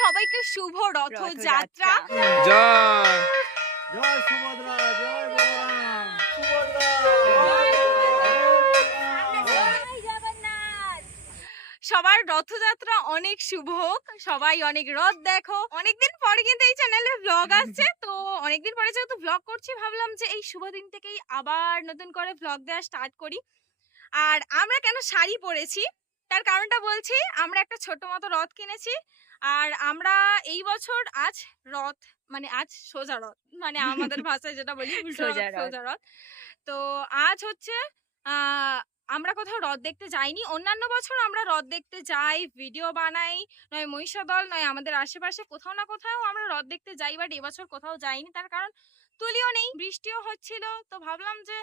সবাইকে শুভ রথযাত্রা। জয় জয় সুভদ্রা, জয় বলরাম, সবার রথযাত্রা অনেক শুভ হোক, সবাই অনেক রথ দেখো। অনেকদিন পরে কিন্তু এই চ্যানেলে ব্লগ আসছে, তো অনেকদিন পরে যেহেতু ব্লগ করছি ভাবলাম যে এই শুভ দিন থেকেই আবার নতুন করে ব্লগ দেওয়া স্টার্ট করি। আর আমরা কেন শাড়ি পরেছি তার কারণটা বলছি। আমরা একটা ছোট মতো রথ কিনেছি, আর আমরা এই বছর আজ রথ মানে আজ সোজা রথ, মানে আমাদের ভাষায় যেটা বলি সোজা রথ। তো আজ হচ্ছে আমরা কোথাও রথ দেখতে যাইনি। অন্যান্য বছর আমরা রথ দেখতে যাই, ভিডিও বানাই, নয় মহিষাদল নয় আমাদের আশেপাশে কোথাও না কোথাও আমরা রথ দেখতে যাই, বাট এবছর কোথাও যাইনি। তার কারণ তুলিও নেই, বৃষ্টিও হচ্ছিল, তো ভাবলাম যে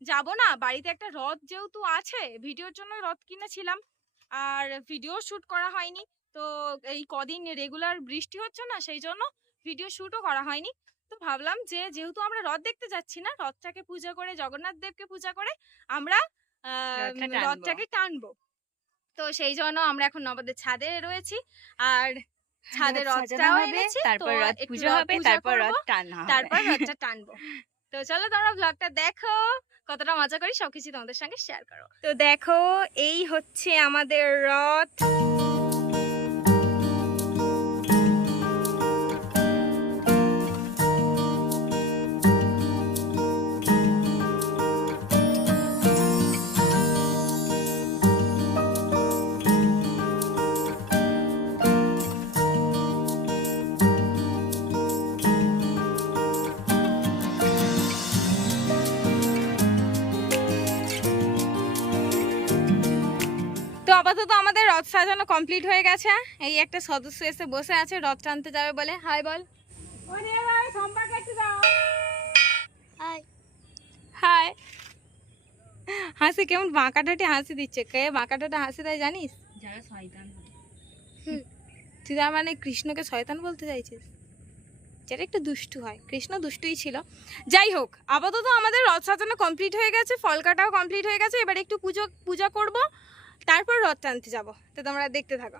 যাবো না। বাড়িতে একটা রথ যেহেতু আছে, ভিডিওর জন্য রথ কিনেছিলাম, আর ভিডিও শুট করা হয়নি। তো এই কদিন রেগুলার বৃষ্টি হচ্ছে না, সেই জন্য ভিডিও শুটও করা হয়নি। তো ভাবলাম যে যেহেতু আমরা রথ দেখতে যাচ্ছি না, রথটাকে পূজা করে, জগন্নাথ দেবকে পূজা করে আমরা রথটাকে টানবো। তো সেই জন্য আমরা এখন নবদের ছাদে রয়েছি, আর ছাদে রথটাও এনেছি, তারপর রথ পূজা হবে, তারপর রথ টানা হবে, তারপর রথটা টানবো। তো চলো তোমরা ব্লগটা দেখো, কতটা মজা করি সবকিছু তোমাদের সঙ্গে শেয়ার করো। তো দেখো, এই হচ্ছে আমাদের রথ। তো আপাতত আমাদের রথ সাজানো কমপ্লিট হয়ে গেছে। এই একটা সদস্য এসে বসে আছে রথ টানতে যাবে বলে। হাই বল। হাই। হাসি কেমন বাঁকাটাটি হাসি দিচ্ছে। কে বাঁকাটাটা হাসি দেয় জানিস? যারা শয়তান হয়। তুই তার মানে কৃষ্ণকে শয়তান বলতে চাইছিস? যেটা একটু দুষ্টু হয়, কৃষ্ণ দুষ্টুই ছিল। যাই হোক, আপাতত আমাদের রথ সাজানো কমপ্লিট হয়ে গেছে, ফল কাটাও কমপ্লিট হয়ে গেছে। এবার একটু পূজা করব, তারপর রথ টানতে যাবো। তো তোমরা দেখতে থাকো।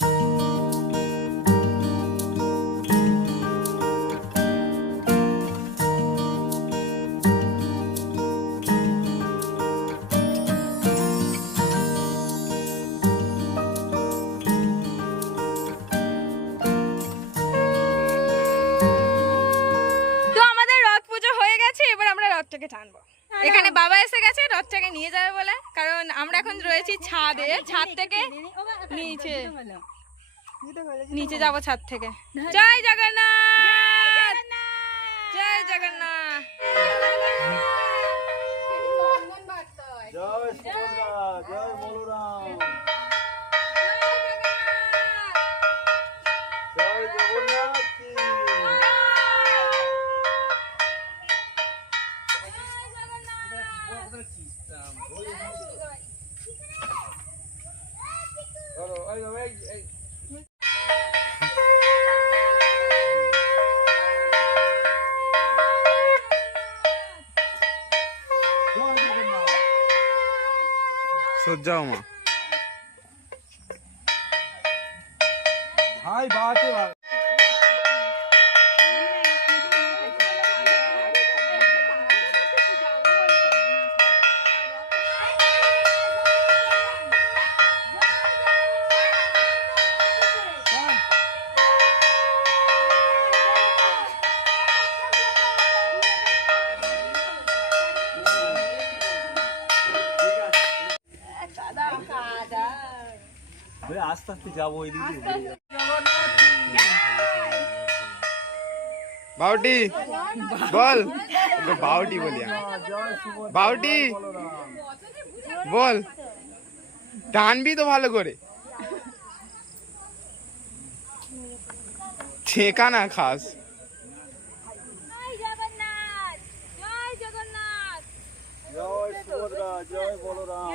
তো আমাদের রথ পুজো হয়ে গেছে, এবার আমরা রথটাকে টানবো। এখানে বাবা এসে গেছে রথটাকে নিয়ে যাবে বলে, কারণ আমরা এখন রয়েছি ছাদে। ছাদ থেকে নিচে যাব, ছাদ থেকে। জয় জগন্নাথ, জয় জগন্নাথ। জয় সুভদ্রা, জয় বলরাম, জয় জগন্নাথ কি সজ্জাও মা। ভাই বাতে ভাই আস্তে আস্তে যাবো ওই দিকে। বাউটি বল, বাউটি বলি বাউটি বল, টানবি তো ভালো করে, ছেঁকা না খাস। জয় সুভদ্রা, জয় বলরাম,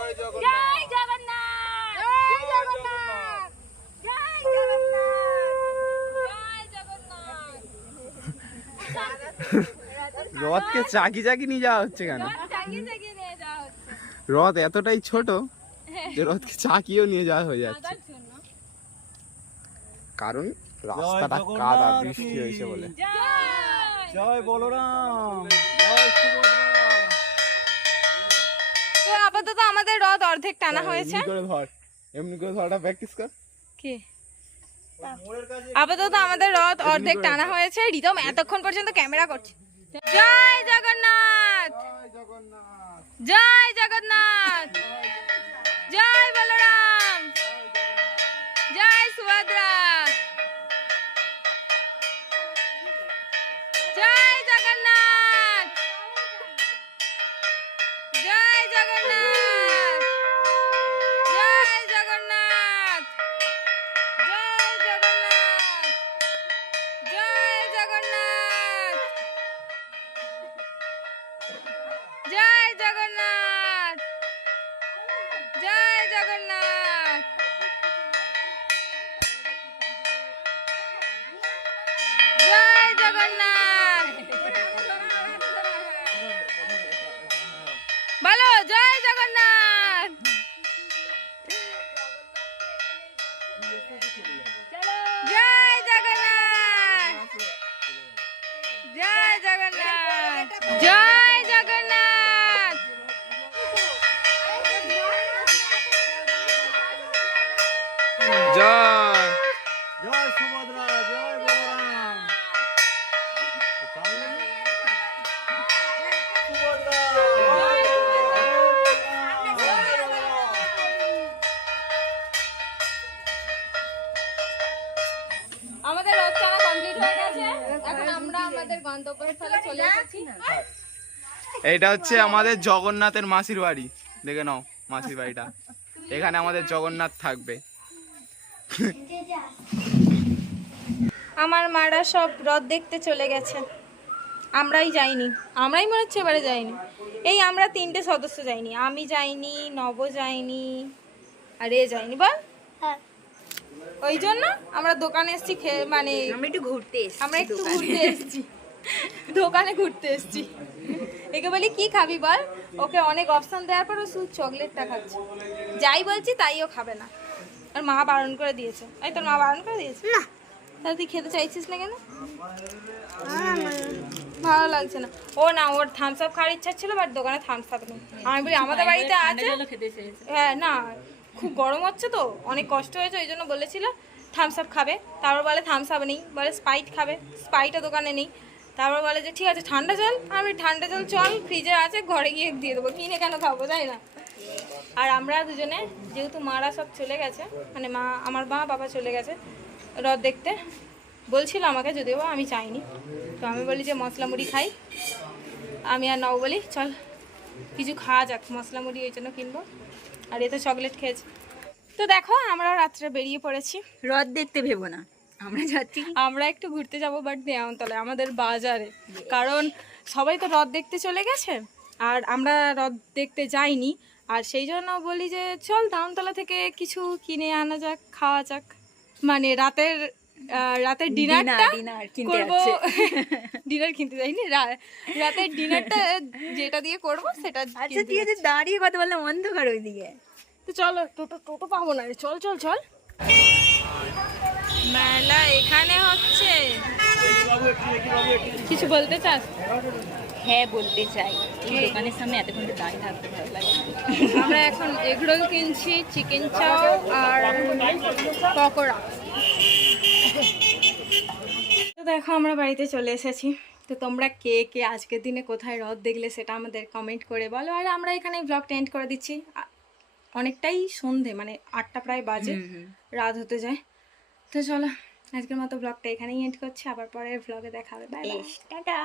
জয় জগন্নাথ, রথকে চাকি চাকি নিয়ে যাওয়া হচ্ছে কেন? রথ এতটাই ছোট যে রথকে চাকিয়েও নিয়ে যাওয়া হয়ে যাচ্ছে, কারণ রাস্তাটা জগন্নাথ কাদা, কি! বৃষ্টি হয়েছে বলে। জয় বলরাম, জয় সুভদ্রা। তো আপাতত আমাদের রথ অর্ধেক টানা হয়েছে। এমনি করে ধর, এমনি করে ধরাটা প্র্যাকটিস কর। কি আপাতত আমাদের রথ অর্ধেক টানা হয়েছে। রিতম এতক্ষণ পর্যন্ত ক্যামেরা করছে। জয় জগন্নাথ, জয় জগন্নাথ, জয় বলরাম, জয় সুভদ্রা, জয় জগন্নাথ, জয় জগন্নাথ, জয় জগন্নাথ, জয় জগন্নাথ, জয় জগন্নাথ, জয় জগন্নাথ, জয় জগন্নাথ, জয় জগন্নাথ, বলো জয় জগন্নাথ, জয় জগন্নাথ, জয় জগন্নাথ, জয় জগন্নাথ, জয় জয় সুভদ্রা, জয় বলরাম। সুভদ্রা, জয় আমাদের রথ টানা কমপ্লিট হয়ে গেছে। এখন আমরা আমাদের গন্তব্যস্থলে চলে এসেছি। এইটা হচ্ছে আমাদের জগন্নাথের মাসির বাড়ি, দেখে নাও মাসির বাড়িটা। এখানে আমাদের জগন্নাথ থাকবে। আমার মারা সব রথ দেখতে চলে গেছে, আমরাই যাইনি। আমরাই মনে হচ্ছে এবারে যাইনি। এই আমরা 3টে সদস্য যাইনি, আমি যাইনি, নব যাইনি, আর এ যাইনি। বল ওই জন্য আমরা দোকানে এসেছি, মানে আমি একটু ঘুরতে এসেছি। আমরা একটু ঘুরতে এসেছি, দোকানে ঘুরতে এসেছি। একে বলি কি খাবি বল, ওকে অনেক অপশন দেওয়ার পর ও শুধু চকলেটটা খাচ্ছে। যাই বলছি তাই ও খাবে না, আর মা বারণ করে দিয়েছে। এই তোর মা বারণ করে দিয়েছে না? তাহলে তুই খেতে চাইছিস না কেন? ভালো লাগছে না। ও না, ওর থামস আপ খাওয়ার ইচ্ছা ছিল, বাট দোকানে থামস আপ নেই। আমি বলি আমাদের বাড়িতে আছে। হ্যাঁ না, খুব গরম হচ্ছে তো, অনেক কষ্ট হয়েছে, ওই জন্য বলেছিল থামস আপ খাবে। তারপর বলে থামস আপ নেই, বলে স্প্রাইট খাবে, স্প্রাইটও দোকানে নেই। তারপর বলে যে ঠিক আছে ঠান্ডা জল। আমি ঠান্ডা জল চল ফ্রিজে আছে, ঘরে গিয়ে দিয়ে দেবো, কিনে কেন খাবো, তাই না? আর আমরা দুজনে যেহেতু মারা সব চলে গেছে, মানে মা, আমার মা বাবা চলে গেছে রথ দেখতে, বলছিল আমাকে, যদিও আমি চাইনি। তো আমি বলি যে মশলা মুড়ি খাই। আমি আর নাও বলি চল কিছু খাওয়া যাক, মশলা মুড়ি ওই জন্য কিনবো। আর এ তো চকলেট খেয়েছে। তো দেখো আমরা রাত্রে বেরিয়ে পড়েছি। রথ দেখতে ভেবো না, আমরা যাচ্ছি আমরা একটু ঘুরতে যাবো, বাট দেওয়ানতলায় আমাদের বাজারে, কারণ সবাই তো রথ দেখতে চলে গেছে আর আমরা রথ দেখতে যাইনি। আর সেই জন্য বলি যে চল দেওয়ানতলা থেকে কিছু কিনে আনা যাক, খাওয়া যাক, মানে রাতের ডিনারটা ডিনার কিনতে করবো। যাচ্ছে। ডিনার কিনতে যাইনি, রাতের ডিনারটা যেটা দিয়ে করবো সেটা আচ্ছা কিনতে ঠিক আছে, দাঁড়িয়ে কথা বললাম, অন্ধকার ওইদিকে। তো চলো, টোটো পাবো না রে, চল চল চল। মেলা এখানে হচ্ছে, কিছু বলতে চাস? হ্যাঁ বলতে চাই, এই দোকানের সামনে এতক্ষণ তো দাঁড়িয়ে থাকতে ভালো লাগে। আমরা এখন এগরোল কিনছি, চিকেন চাও আর পকোড়া। তো দেখো আমরা বাড়িতে চলে এসেছি। তো তোমরা কে কে আজকের দিনে কোথায় রথ দেখলে সেটা আমাদের কমেন্ট করে বলো। আর আমরা এখানে ব্লগটা এন্ড করে দিচ্ছি। অনেকটাই সন্ধে, মানে 8টা প্রায় বাজে, রাত হতে যায়। তো চলো আজকের মতো ব্লগটা এখানেই এন্ড করছি, আবার পরের ব্লগে দেখা হবে। Bye bye, tata.